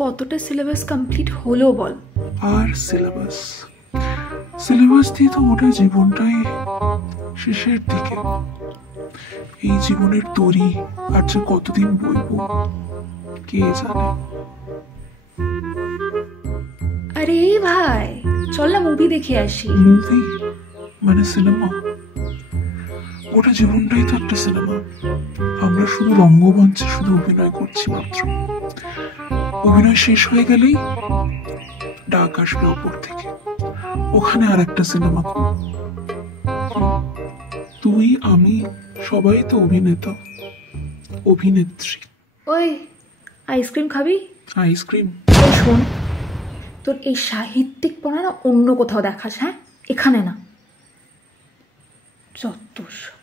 কতটা syllabus complete হলো বল? আর syllabus দিয়ে তো ওটা জীবনটাই শেষের দিকে। এই জীবনের তরি আর যে কতদিন বইবো কে জানে। আরে ভাই চল না মুভি দেখে আসি। মুভি মানে সিনেমা? ওটা জীবনটাই তো একটা সিনেমা। আমরা শুধু রঙ্গমঞ্চে শুধু অভিনয় করছি মাত্র। অভিনয় শেষ হয়ে গেলেই ডাক আসবে ওপর থেকে, ওখানে আর একটা সিনেমা করব। তুই আমি সবাই তো অভিনেতা অভিনেত্রী। ওই আইসক্রিম খাবি? আইসক্রিম? এই শোন, তোর এই সাহিত্যিক পড়া না অন্য কোথাও দেখাস, হ্যাঁ, এখানে না। যত সব।